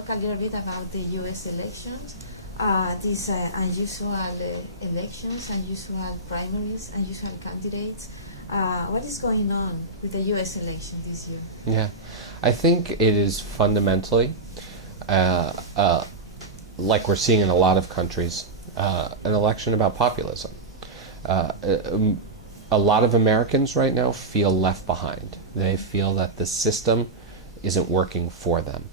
talk a little bit about the U.S. elections. These unusual elections, unusual primaries, unusual candidates. What is going on with the U.S. election this year? Yeah, I think it is fundamentally, like we're seeing in a lot of countries, an election about populism. A lot of Americans right now feel left behind. They feel that the system isn't working for them.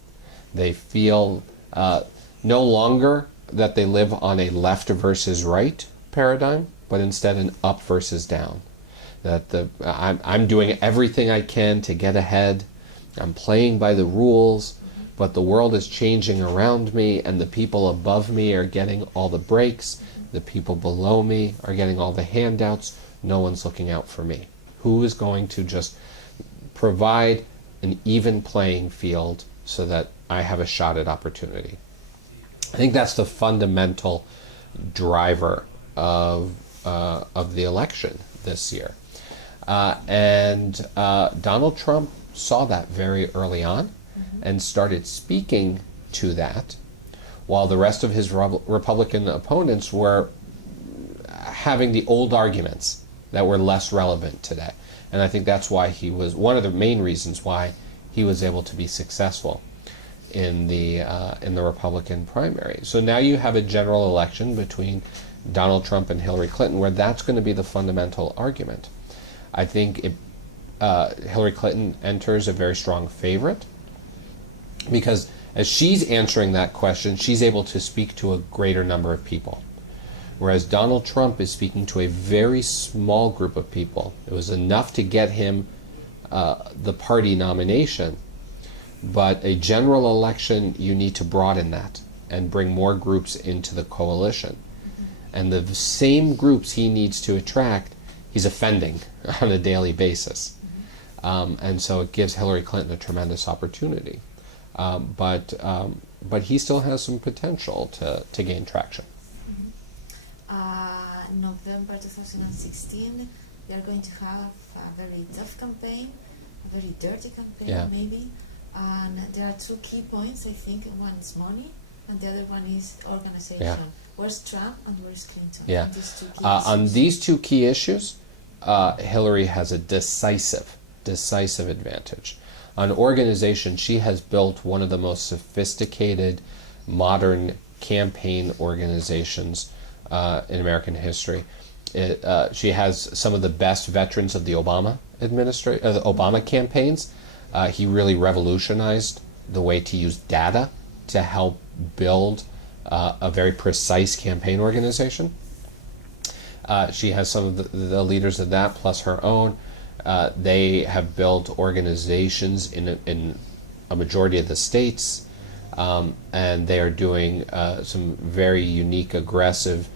They feel no longer that they live on a left versus right paradigm, but instead an up versus down. That I'm doing everything I can to get ahead. I'm playing by the rules, but the world is changing around me, and the people above me are getting all the breaks. The people below me are getting all the handouts. No one's looking out for me. Who is going to just provide an even playing field so that I have a shot at opportunity? I think that's the fundamental driver of the election this year. And Donald Trump saw that very early on and started speaking to that, while the rest of his Republican opponents were having the old arguments that were less relevant today. And I think that's why he was one of the main reasons why he was able to be successful in the Republican primary. So now you have a general election between Donald Trump and Hillary Clinton, where that's going to be the fundamental argument. I think Hillary Clinton enters a very strong favorite, because as she's answering that question, she's able to speak to a greater number of people. Whereas Donald Trump is speaking to a very small group of people. It was enough to get him the party nomination, but a general election, you need to broaden that and bring more groups into the coalition. And the same groups he needs to attract, he's offending on a daily basis. And so it gives Hillary Clinton a tremendous opportunity. But he still has some potential to gain traction. November 2016, they are going to have a very tough campaign, a very dirty campaign, maybe. And there are two key points, I think. One is money, and the other one is organization. Yeah. Where's Trump and where's Clinton? Yeah. On these two key issues, Hillary has a decisive advantage. On organization, she has built one of the most sophisticated modern campaign organizations in American history. She has some of the best veterans of the Obama campaigns. He really revolutionized the way to use data to help build a very precise campaign organization. She has some of the leaders of that, plus her own. They have built organizations in a majority of the states, and they are doing some very unique, aggressive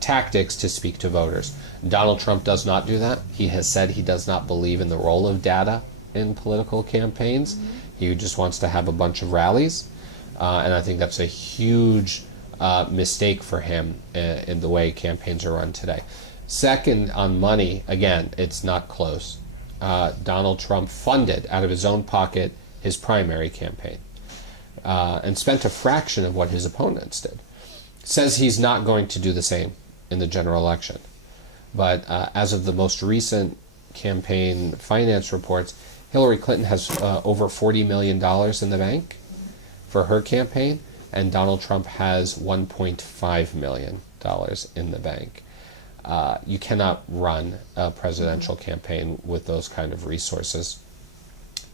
tactics to speak to voters. Donald Trump does not do that. He has said he does not believe in the role of data in political campaigns. He just wants to have a bunch of rallies, and I think that's a huge mistake for him in the way campaigns are run today. Second, on money, again, it's not close. Donald Trump funded out of his own pocket his primary campaign and spent a fraction of what his opponents did. Says he's not going to do the same in the general election. But as of the most recent campaign finance reports, Hillary Clinton has over $40 million in the bank for her campaign, and Donald Trump has $1.5 million in the bank. You cannot run a presidential campaign with those kind of resources.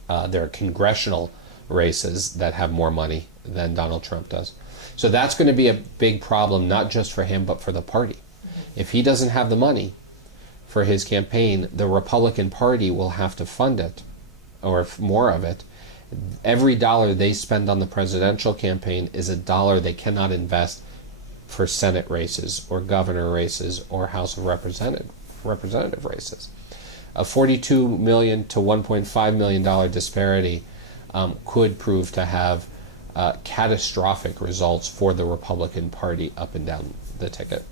There are congressional races that have more money than Donald Trump does. So that's going to be a big problem, not just for him, but for the party. If he doesn't have the money for his campaign, the Republican Party will have to fund it, or more of it. Every dollar they spend on the presidential campaign is a dollar they cannot invest for Senate races or governor races or House of Representative races. A $42 million to $1.5 million disparity could prove to have catastrophic results for the Republican Party up and down the ticket.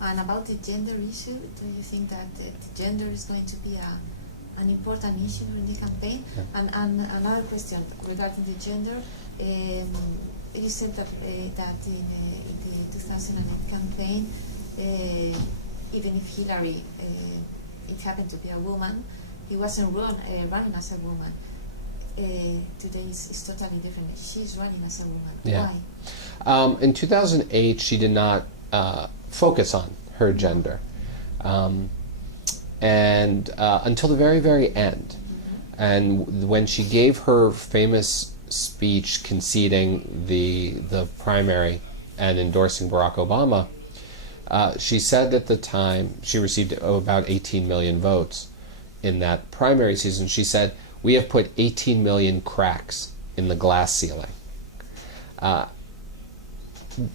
And about the gender issue, do you think that the gender is going to be an important issue in the campaign? Yeah. And another question regarding the gender, You said that in the 2008 campaign, even if Hillary, it happened to be a woman, he wasn't running as a woman. Today is totally different. She's running as a woman. Yeah. Why? In 2008, she did not focus on her gender, and until the very, very end. And when she gave her famous speech conceding the primary and endorsing Barack Obama, she said at the time she received about 18 million votes in that primary season. She said, "We have put 18 million cracks in the glass ceiling."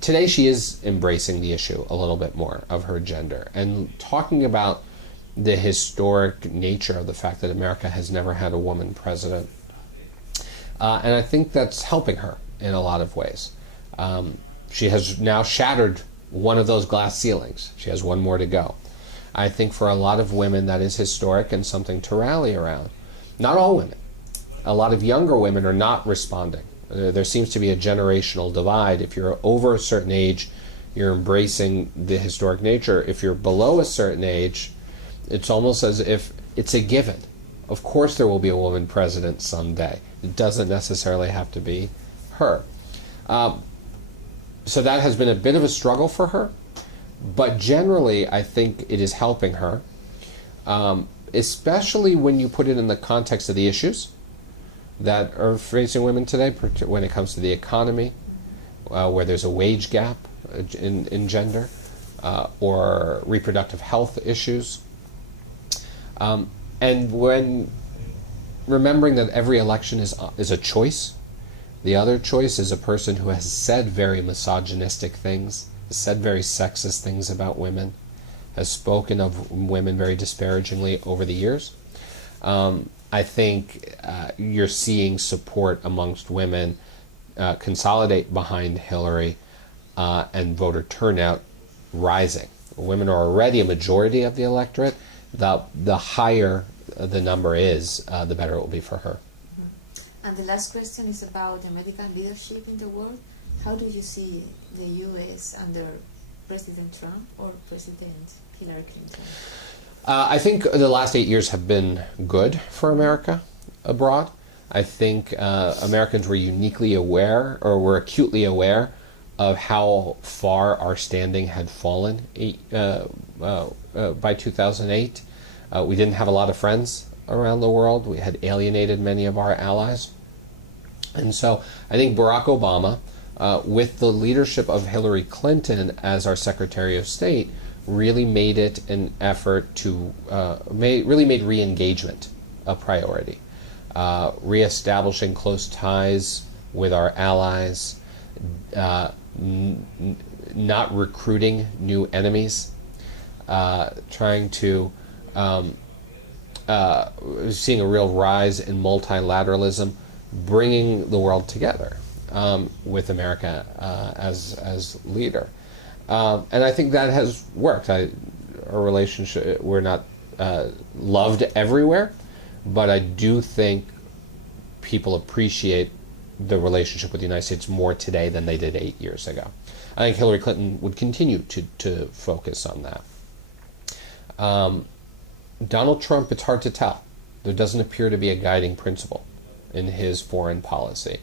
Today she is embracing the issue a little bit more of her gender and talking about the historic nature of the fact that America has never had a woman president. And I think that's helping her in a lot of ways. She has now shattered one of those glass ceilings. She has one more to go. I think for a lot of women that is historic and something to rally around. Not all women. A lot of younger women are not responding. There seems to be a generational divide. If you're over a certain age, you're embracing the historic nature. If you're below a certain age, it's almost as if it's a given. Of course there will be a woman president someday. It doesn't necessarily have to be her. So that has been a bit of a struggle for her, but generally I think it is helping her, especially when you put it in the context of the issues that are facing women today, when it comes to the economy, where there's a wage gap in gender, or reproductive health issues. And when remembering that every election is a choice. The other choice is a person who has said very misogynistic things, said very sexist things about women, has spoken of women very disparagingly over the years. I think you're seeing support amongst women consolidate behind Hillary, and voter turnout rising. Women are already a majority of the electorate. The higher the number is, the better it will be for her. And the last question is about American leadership in the world. How do you see the U.S. under President Trump or President Hillary Clinton? I think the last 8 years have been good for America abroad. I think Americans were uniquely aware, or were acutely aware, of how far our standing had fallen by 2008. We didn't have a lot of friends around the world. We had alienated many of our allies. And so I think Barack Obama, with the leadership of Hillary Clinton as our Secretary of State, really made it an effort to, really made re-engagement a priority. Reestablishing close ties with our allies, not recruiting new enemies, trying to, seeing a real rise in multilateralism, bringing the world together with America as leader. And I think that has worked. Our relationship, we're not loved everywhere, but I do think people appreciate the relationship with the United States more today than they did 8 years ago. I think Hillary Clinton would continue to focus on that. Donald Trump, it's hard to tell. There doesn't appear to be a guiding principle in his foreign policy.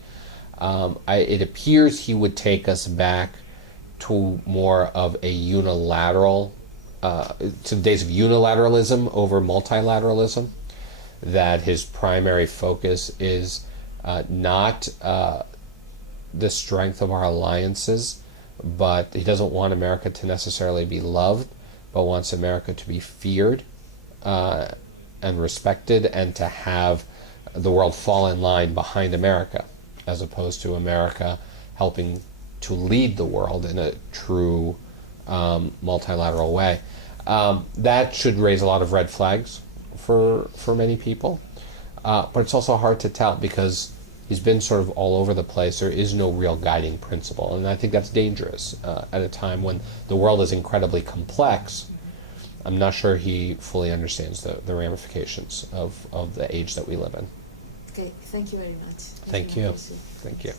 It appears he would take us back to more of a unilateral, to the days of unilateralism over multilateralism, that his primary focus is not the strength of our alliances, but he doesn't want America to necessarily be loved, but wants America to be feared and respected, and to have the world fall in line behind America, as opposed to America helping to lead the world in a true multilateral way. That should raise a lot of red flags for many people, but it's also hard to tell because he's been sort of all over the place. There is no real guiding principle, and I think that's dangerous at a time when the world is incredibly complex. I'm not sure he fully understands the ramifications of the age that we live in. Okay, thank you very much. Thank you. Thank you.